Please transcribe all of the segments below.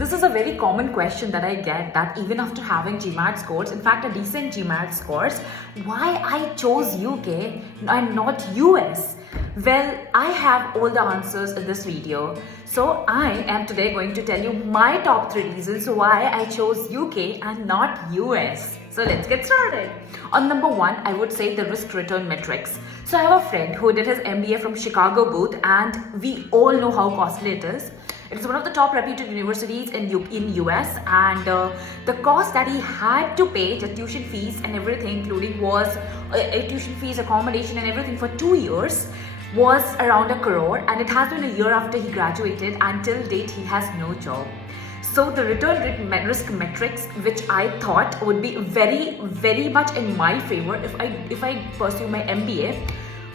This is a very common question that I get, that even after having GMAT scores, in fact a decent GMAT scores, why I chose UK and not US? Well, I have all the answers in this video. So I am today going to tell you my top 3 reasons why I chose UK and not US. So let's get started. On number 1, I would say the risk return metrics. So I have a friend who did his MBA from Chicago booth, and we all know how costly it is. It's one of the top reputed universities in US, and the cost that he had to pay, the tuition fees and everything, including was tuition fees, accommodation and everything for 2 years, was around $1 crore, and it has been a year after he graduated, and till date he has no job. So the return risk metrics, which I thought would be very much in my favor if I pursue my MBA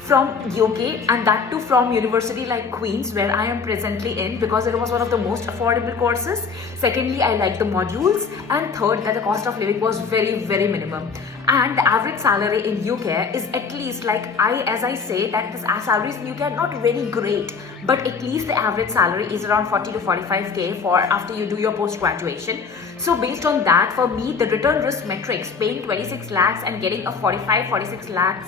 from UK, and that too from university like Queen's, where I am presently in, because it was one of the most affordable courses. Secondly, I like the modules, and third, that the cost of living was very minimum. And the average salary in UK is at least, like as I say, that the salaries in UK are not very great, but at least the average salary is around 40 to 45k for after you do your post-graduation. So based on that, for me, the return risk metrics, paying 26 lakhs and getting a 46 lakhs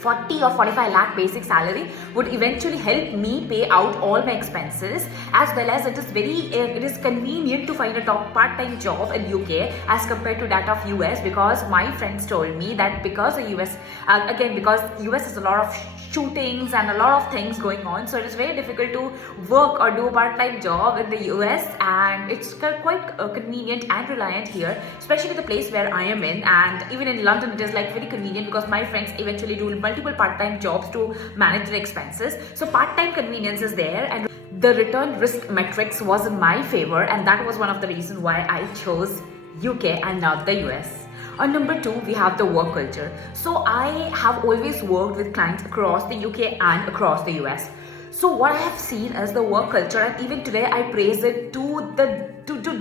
40 or 45 lakh basic salary would eventually help me pay out all my expenses, as well as it is convenient to find a top part-time job in UK as compared to that of US, because my friends told me that because the US has a lot of shootings and a lot of things going on, so it is very difficult to work or do a part-time job in the US, and it's quite convenient and reliant here, especially the place where I am in. And even in London it is like very convenient, because my friends eventually do multiple part-time jobs to manage their expenses. So part-time convenience is there, and the return risk metrics was in my favor, and that was one of the reasons why I chose UK and not the US. On number 2, we have the work culture. So I have always worked with clients across the UK and across the US. So what I have seen is the work culture, and even today I praise it to the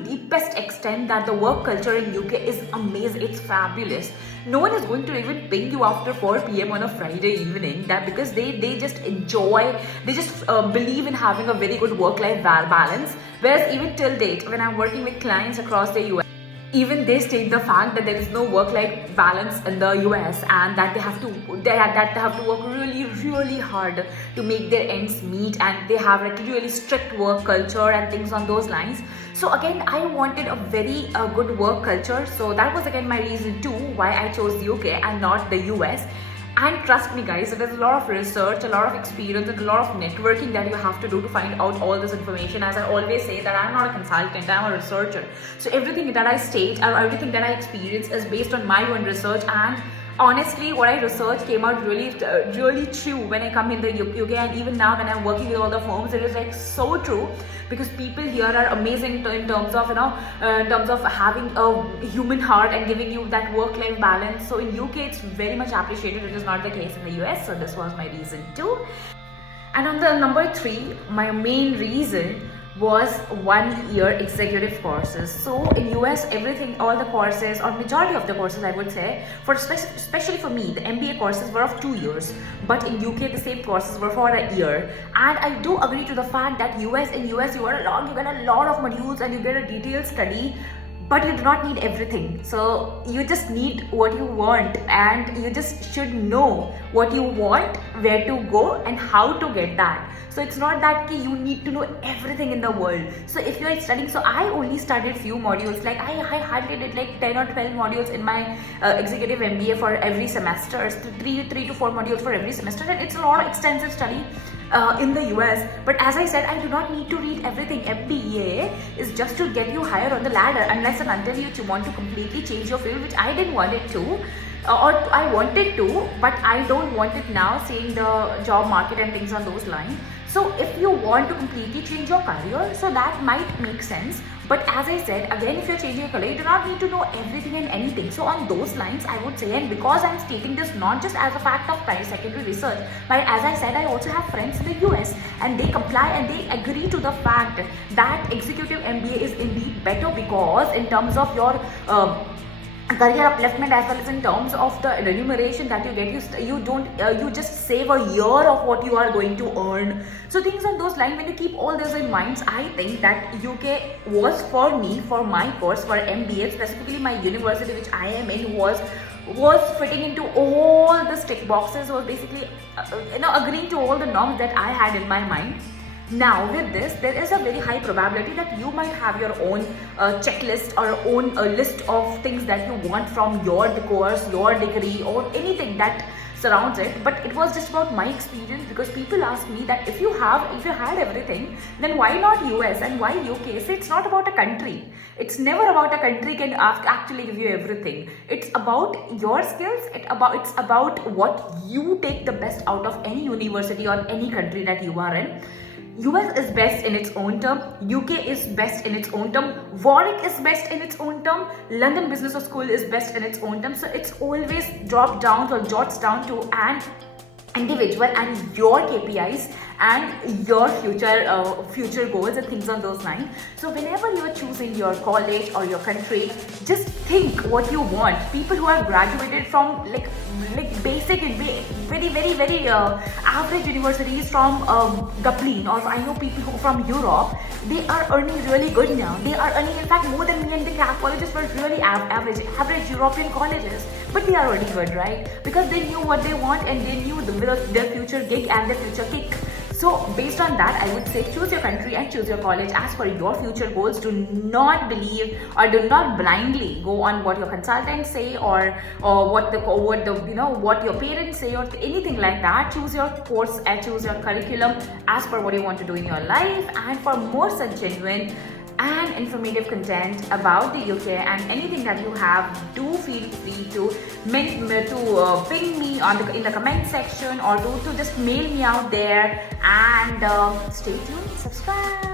deepest extent, that the work culture in UK is amazing. It's fabulous. No one is going to even ping you after 4 p.m. on a Friday evening, that because they just enjoy, they just believe in having a very good work-life balance. Whereas even till date, when I'm working with clients across the US, even they state the fact that there is no work-life balance in the US, and that they have to work really hard to make their ends meet, and they have like really strict work culture and things on those lines. So again, I wanted a very good work culture, so that was again my reason too why I chose the UK and not the US. And trust me guys, there's a lot of research, a lot of experience, and a lot of networking that you have to do to find out all this information. As I always say, that I'm not a consultant, I'm a researcher. So everything that I state or everything that I experience is based on my own research, and honestly what I researched came out really true when I come in the UK. And even now when I'm working with all the firms, it is like so true, because people here are amazing in terms of in terms of having a human heart and giving you that work-life balance. So in UK it's very much appreciated. It is not the case in the US, so this was my reason too. And on the number 3, my main reason was 1 year executive courses. So in US, all the courses, or majority of the courses I would say, for especially for me, the MBA courses were of 2 years, but in UK the same courses were for a year. And I do agree to the fact that in US you get a lot of modules and you get a detailed study, but you do not need everything. So you just need what you want, and you just should know what you want, where to go, and how to get that. So it's not that you need to know everything in the world. So if you are studying, so I only studied few modules, like I hardly did like 10 or 12 modules in my executive MBA for every semester, so 3 to 4 modules for every semester, and it's a lot of extensive study in the US. But as I said, I do not need to read everything. MBA is just to get you higher on the ladder, unless and until you want to completely change your field, which I didn't want it to, or I wanted to, but I don't want it now, seeing the job market and things on those lines. So if you want to completely change your career, so that might make sense. But as I said, again, if you're changing your career, you do not need to know everything and anything. So on those lines, I would say, and because I'm stating this not just as a fact of primary secondary research, but as I said, I also have friends in the US, and they comply and they agree to the fact that executive MBA is indeed better, because in terms of your career upliftment as well as in terms of the remuneration that you get. You don't you just save a year of what you are going to earn. So things on those lines, when you keep all this in mind, I think that UK was for me, for my course, for MBA specifically, my university which I am in was fitting into all the tick boxes, was basically agreeing to all the norms that I had in my mind. Now, with this, there is a very high probability that you might have your own checklist or own list of things that you want from your course, your degree, or anything that surrounds it. But it was just about my experience, because people ask me that if you had everything, then why not US and why UK? So it's not about a country. It's never about a country can actually give you everything. It's about your skills. It's about what you take the best out of any university or any country that you are in. US is best in its own term, UK is best in its own term, Warwick is best in its own term, London Business School is best in its own term. So it's always dropped down or jots down to an individual and your KPIs and your future goals and things on those lines. So whenever you are choosing your college or your country, just think what you want. People who have graduated from like basic and very average universities from Dublin, or I know people who from Europe, they are earning really good now. They are earning, in fact, more than me, and the colleges were really average European colleges, but they are earning good, right? Because they knew what they want and they knew their future gig and their future kick. So based on that, I would say choose your country and choose your college as per your future goals. Do not believe or do not blindly go on what your consultants say or what your parents say or anything like that. Choose your course and choose your curriculum as per what you want to do in your life. And for more such genuine and informative content about the UK and anything that you have, do feel free to ping me in the comment section, or to just mail me out there. And stay tuned, subscribe.